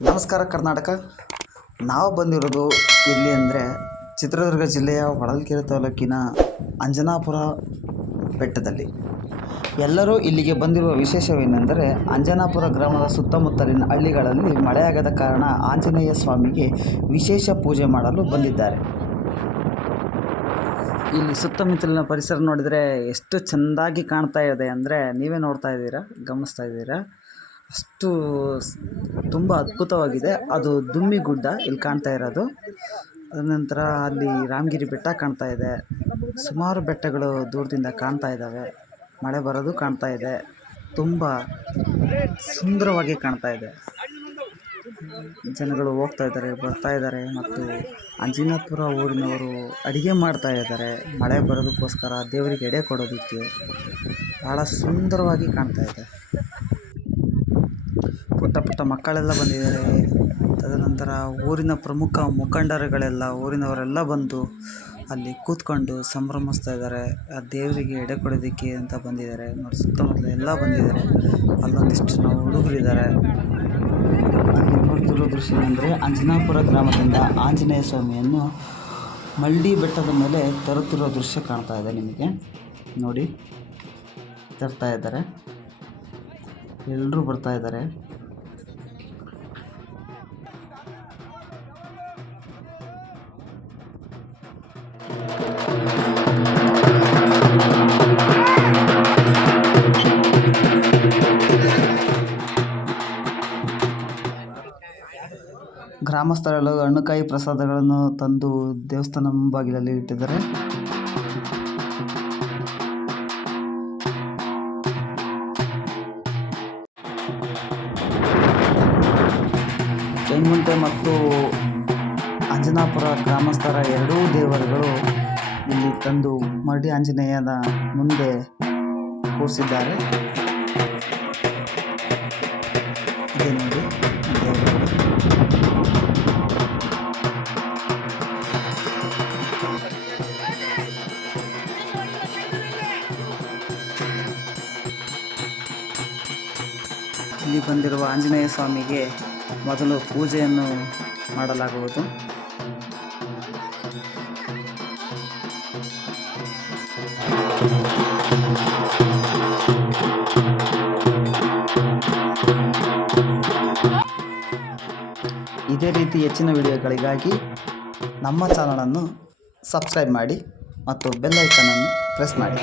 ನಮಸ್ಕಾರ ಕರ್ನಾಟಕ. ನಾವು ಬಂದಿರೋದು ಎಲ್ಲಿ ಅಂದರೆ ಚಿತ್ರದುರ್ಗ ಜಿಲ್ಲೆಯ ಹೊಳಲ್ಕೆರೆ ತಾಲೂಕಿನ ಅಂಜನಾಪುರ ಬೆಟ್ಟದಲ್ಲಿ. ಎಲ್ಲರೂ ಇಲ್ಲಿಗೆ ಬಂದಿರುವ ವಿಶೇಷವೇನೆಂದರೆ ಅಂಜನಾಪುರ ಗ್ರಾಮದ ಸುತ್ತಮುತ್ತಲಿನ ಹಳ್ಳಿಗಳಲ್ಲಿ ಮಳೆಯಾಗದ ಕಾರಣ ಆಂಜನೇಯ ಸ್ವಾಮಿಗೆ ವಿಶೇಷ ಪೂಜೆ ಮಾಡಲು ಬಂದಿದ್ದಾರೆ. ಇಲ್ಲಿ ಸುತ್ತಮುತ್ತಲಿನ ಪರಿಸರ ನೋಡಿದರೆ ಎಷ್ಟು ಚೆಂದಾಗಿ ಕಾಣ್ತಾ ಇದೆ ಅಂದರೆ ನೀವೇ ನೋಡ್ತಾ ಇದ್ದೀರಾ, ಗಮನಿಸ್ತಾ ಇದ್ದೀರಾ. ಅಷ್ಟು ತುಂಬ ಅದ್ಭುತವಾಗಿದೆ. ಅದು ದುಮ್ಮಿ ಗುಡ್ಡ ಇಲ್ಲಿ ಕಾಣ್ತಾ ಇರೋದು. ನಂತರ ಅಲ್ಲಿ ರಾಮಗಿರಿ ಬೆಟ್ಟ ಕಾಣ್ತಾ ಇದೆ. ಸುಮಾರು ಬೆಟ್ಟಗಳು ದೂರದಿಂದ ಕಾಣ್ತಾ ಇದ್ದಾವೆ. ಮಳೆ ಬರೋದು ಕಾಣ್ತಾ ಇದೆ. ತುಂಬ ಸುಂದರವಾಗಿ ಕಾಣ್ತಾ ಇದೆ. ಜನಗಳು ಹೋಗ್ತಾ ಇದ್ದಾರೆ, ಬರ್ತಾ ಇದ್ದಾರೆ ಮತ್ತು ಅಂಜನಾಪುರ ಊರಿನವರು ಅಡುಗೆ ಮಾಡ್ತಾ ಇದ್ದಾರೆ. ಮಳೆ ಬರೋದಕ್ಕೋಸ್ಕರ ದೇವರಿಗೆ ಎಡೆ ಕೊಡೋದಕ್ಕೆ ಭಾಳ ಸುಂದರವಾಗಿ ಕಾಣ್ತಾ ಇದೆ. ಪುಟ್ಟ ಮಕ್ಕಳೆಲ್ಲ ಬಂದಿದ್ದಾರೆ. ತದನಂತರ ಊರಿನ ಪ್ರಮುಖ ಊರಿನವರೆಲ್ಲ ಬಂದು ಅಲ್ಲಿ ಕೂತ್ಕೊಂಡು ಸಂಭ್ರಮಿಸ್ತಾ ಇದ್ದಾರೆ. ಆ ದೇವರಿಗೆ ಎಡೆ ಕೊಡೋದಕ್ಕೆ ಅಂತ ಬಂದಿದ್ದಾರೆ. ನೋಡಿ, ಸುತ್ತಮುತ್ತಲ ಎಲ್ಲ ಬಂದಿದ್ದಾರೆ. ಅಲ್ಲೊಂದಿಷ್ಟು ನಾವು ಹುಡುಗರಿದ್ದಾರೆ. ಅಲ್ಲಿ ನೋಡ್ತಿರೋ ದೃಶ್ಯ ಏನಂದರೆ ಅಂಜನಾಪುರ ಗ್ರಾಮದಿಂದ ಆಂಜನೇಯ ಸ್ವಾಮಿಯನ್ನು ಮಲ್ಡಿ ಬೆಟ್ಟದ ಮೇಲೆ ತರುತ್ತಿರೋ ದೃಶ್ಯ ಕಾಣ್ತಾ ಇದೆ ನಿಮಗೆ. ನೋಡಿ, ತರ್ತಾ ಇದ್ದಾರೆ. ಎಲ್ಲರೂ ಬರ್ತಾ ಇದ್ದಾರೆ. ಗ್ರಾಮಸ್ಥರೆಲ್ಲ ಹಣ್ಣುಕಾಯಿ ಪ್ರಸಾದಗಳನ್ನು ತಂದು ದೇವಸ್ಥಾನ ಮುಂಭಾಗಿಲಲ್ಲಿ ಇಟ್ಟಿದ್ದಾರೆ. ಕೆಂಗುಂಟೆ ಮತ್ತು ಅಂಜನಾಪುರ ಗ್ರಾಮಸ್ಥರ ಎರಡೂ ದೇವರುಗಳು ಇಲ್ಲಿ ತಂದು ಮರಡಿ ಆಂಜನೇಯನ ಮುಂದೆ ಕೂರಿಸಿದ್ದಾರೆ. ಇದೇ ನೋಡಿ ದೇವರುಗಳು. ಇಲ್ಲಿ ಬಂದಿರುವ ಆಂಜನೇಯ ಸ್ವಾಮಿಗೆ ಮೊದಲು ಪೂಜೆಯನ್ನು ಮಾಡಲಾಗುವುದು. ಇದೇ ರೀತಿ ಹೆಚ್ಚಿನ ವಿಡಿಯೋಗಳಿಗಾಗಿ ನಮ್ಮ ಚಾನಲನ್ನು ಸಬ್ಸ್ಕ್ರೈಬ್ ಮಾಡಿ ಮತ್ತು ಬೆಲ್ ಐಕಾನನ್ನು ಪ್ರೆಸ್ ಮಾಡಿ.